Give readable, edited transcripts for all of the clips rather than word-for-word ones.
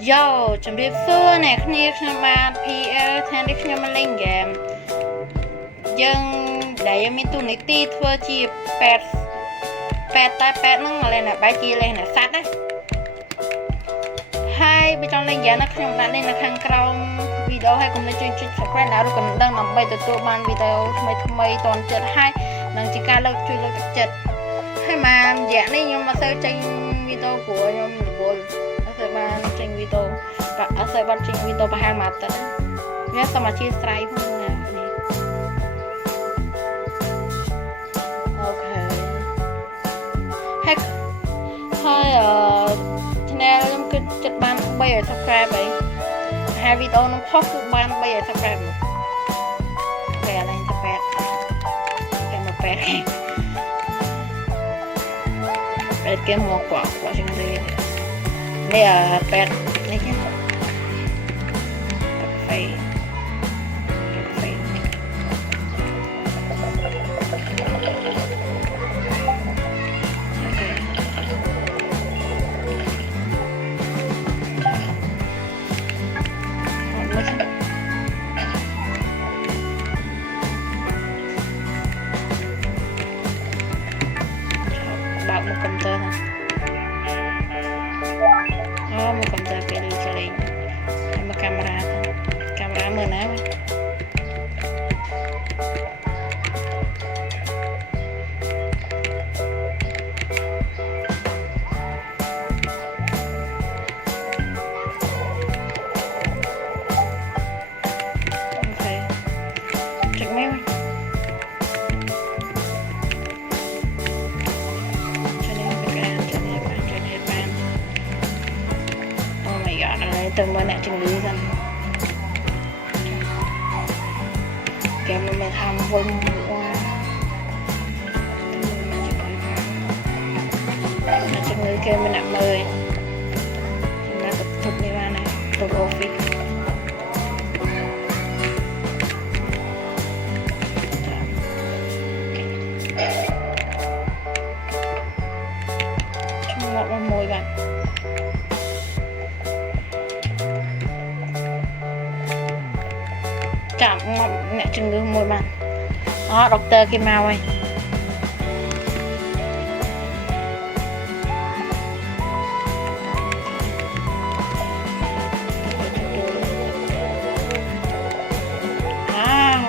Yo, chuẩn bị xưa nè, khi mà PL thành đi khi mà lên game dân để mình tụi này ti thua chi pet pet tai pet nó lên là bài chi lên là sát đấy hai bên trong lên game nó không đã lên là khang trong video hay cùng lên chuyên subscribe nào rồi còn đang nằm bay từ tụi ban video mấy toàn chật hai đang chỉ ca lực chui lực chật hay mà dạng này nhưng mà theo trên video của nhóm buồn sẽ ban trên video và sẽ ban trên video và hai mặt đấy nhớ sao mà chia sẻ không nè ok hay thôi channel em cứ chụp ban bây giờ subscribe vậy hai video nó post ban bây giờ subscribe về lên subscribe cái một pet pet cái mua quả trên đây đây là pet này chứ phải bật một computer thôi đó một computer kia đi cho lên một camera thôi camera mưa nắng từ mới nãy chừng lý rằng kèm mình tham vinh qua chừng lý kêu mình nặng mời chúng ta tập tục đi vào này tục office chúng ngọt vào môi bạn chạm mẹ chừng ngư môi bạn đó doctor kia mau ơi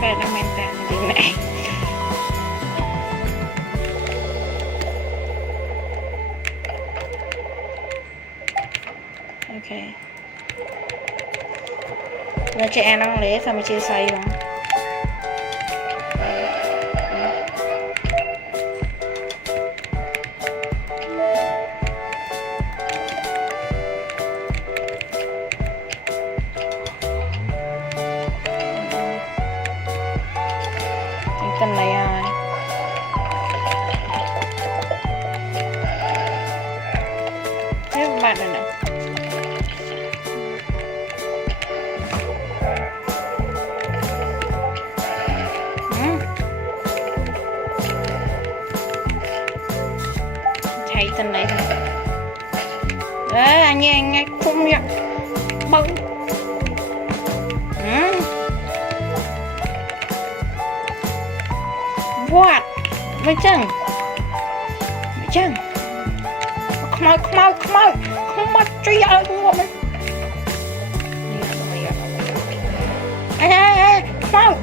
phải đang men tàn gì mẹ ok nó trẻ nó lấy sao mà chia sẻ không cần này ai thế bạn này nè thấy tên này thôi đấy anh không nhận bông what vậy chăng không mà truy ơi không ngồi ê mau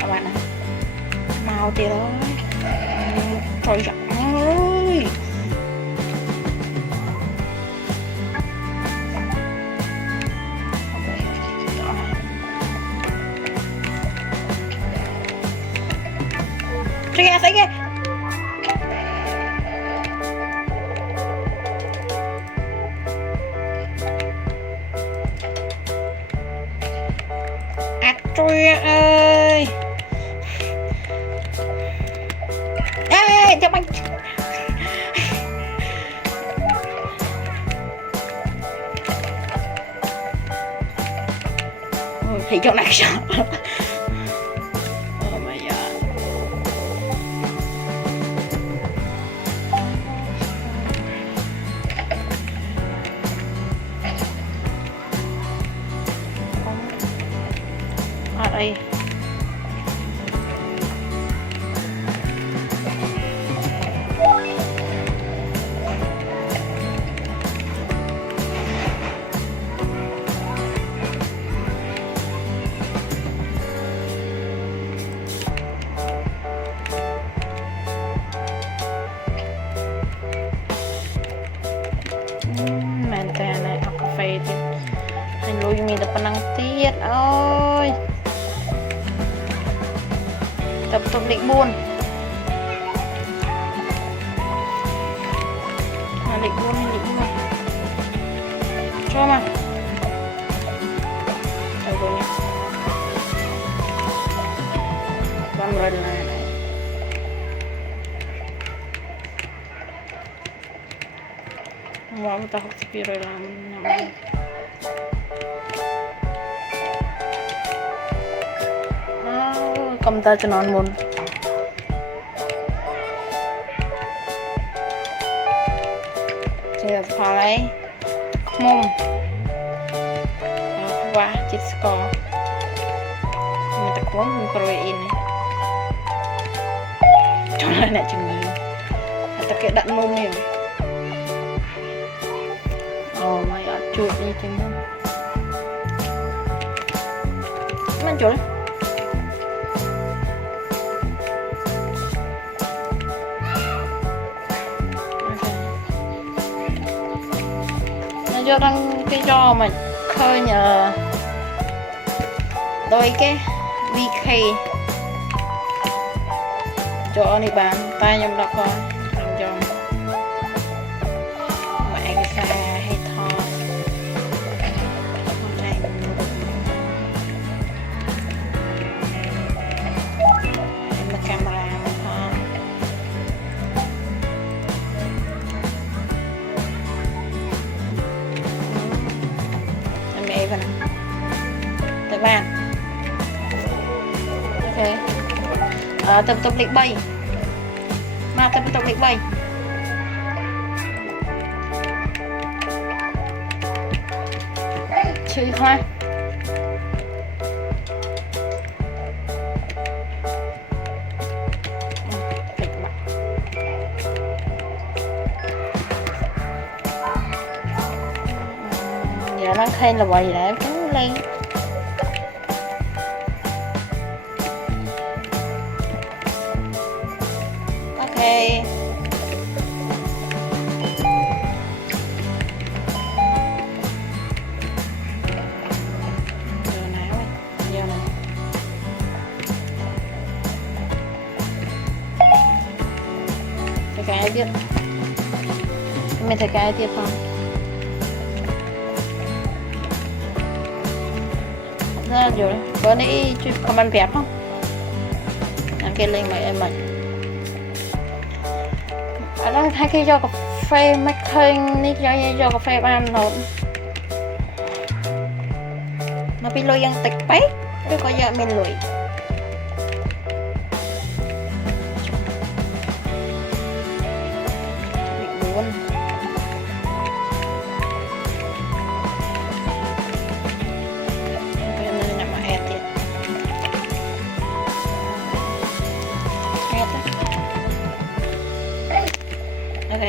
các bạn ơi mau thì đó trời ơi Sige, sige. Trời ơi. Ê, cho mình. Thì chỗ này sao? đây men tè này học cà phê thì hành lùi mình được phần năng tiết ơi tập tục định buôn định buôn hay định buôn cho mà rồi rồi nhé con rồi này wow ta học tiếp rồi làm cầm ta cho non môn giờ phải mông qua chít score mình ta cuốn mình protein này cho nên là chừng này ta cái đặn mông nhiều oh my god chuột đi chừng mông mình chuột cho đăng cái cho mà khơi nhờ đôi cái VK cho này bạn tay nhầm đọc coi làm cho mẹ cái xa hay thò này em mà camera mà thò mẹ vào tới bàn ok tập lịch bay mà tập lịch bay chơi hoa giờ nó khen là quầy lại cũng lên ok giờ nào giờ này thầy cái biết mình thầy cái tiếp không ra rồi có đi comment đẹp không anh kêu lên mày em mày ở đó thay khi cho cà phê mắc khơi ní cho cà phê ban nốt mà bị lôi yang tịch bấy rồi có giờ mình lùi bị buồn ok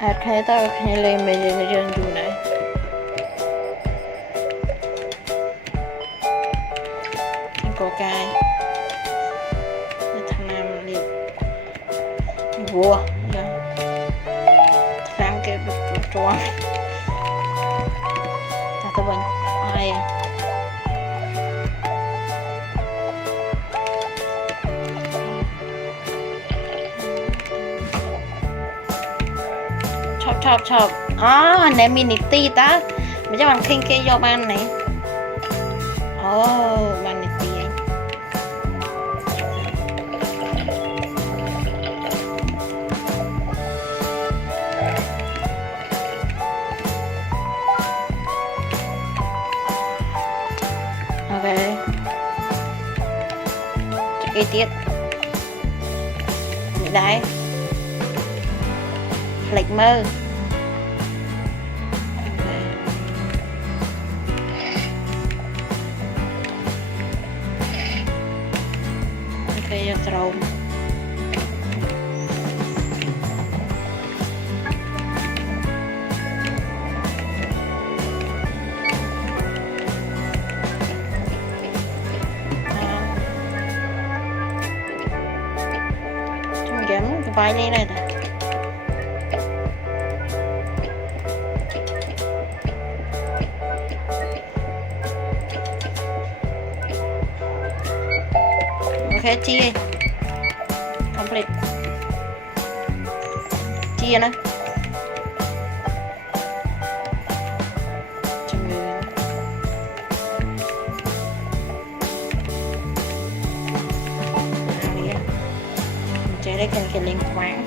ok tao hãy lên bây giờ dân dù này có cái thằng nam liệt vua thằng cái tròn tao bệnh ai chọc anh em mini ti ta mình cho bạn khinh kê do ban này ban này ti anh ok cái tiết đấy lệch mơ ok rồi chấm cái vai đây này nè ok chia complete chia nữa chạy đây cần cái liên quan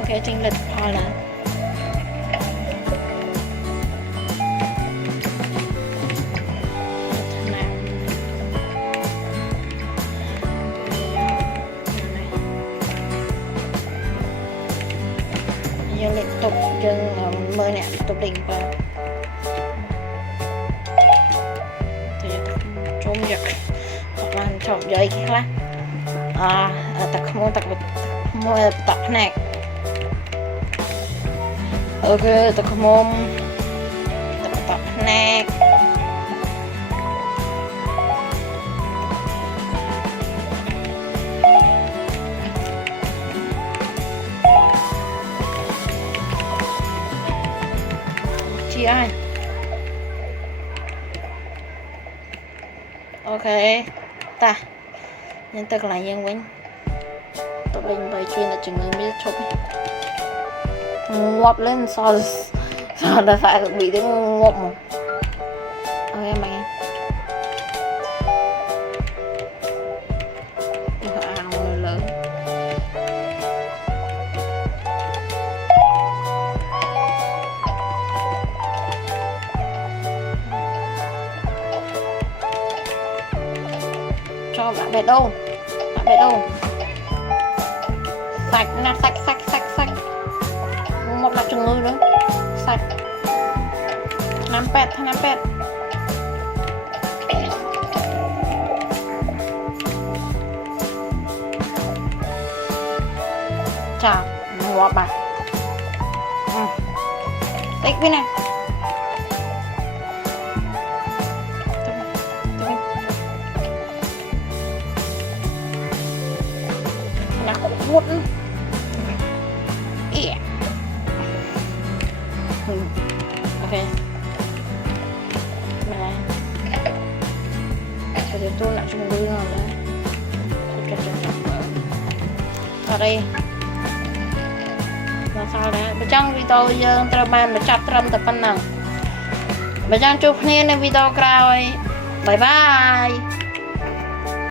ok trình lịch thôi là liên tục dừng mơ nè tục đỉnh vào thì trốn giật hoặc là chọn giấy khác lá tặc mua tập này ok tặc môn tập này chia ai ok ta nhân thực lại nhân quên tập linh bài chuyên là chừng người biết chụp ngọt lên sao là phải bị cái ngọt mà ok mày ăn lớn cho bạn bè đâu sạch là sạch một là chừng ngư nữa sạch 58 58 chà ngọt bà tích với này là hút yeah. Ok này để tôi lại chung đưa nào đấy ở đây là sao đấy bên trong video dương tao bàn mà chặt trầm tập phân năng bên trong chụp nên video cào bye bye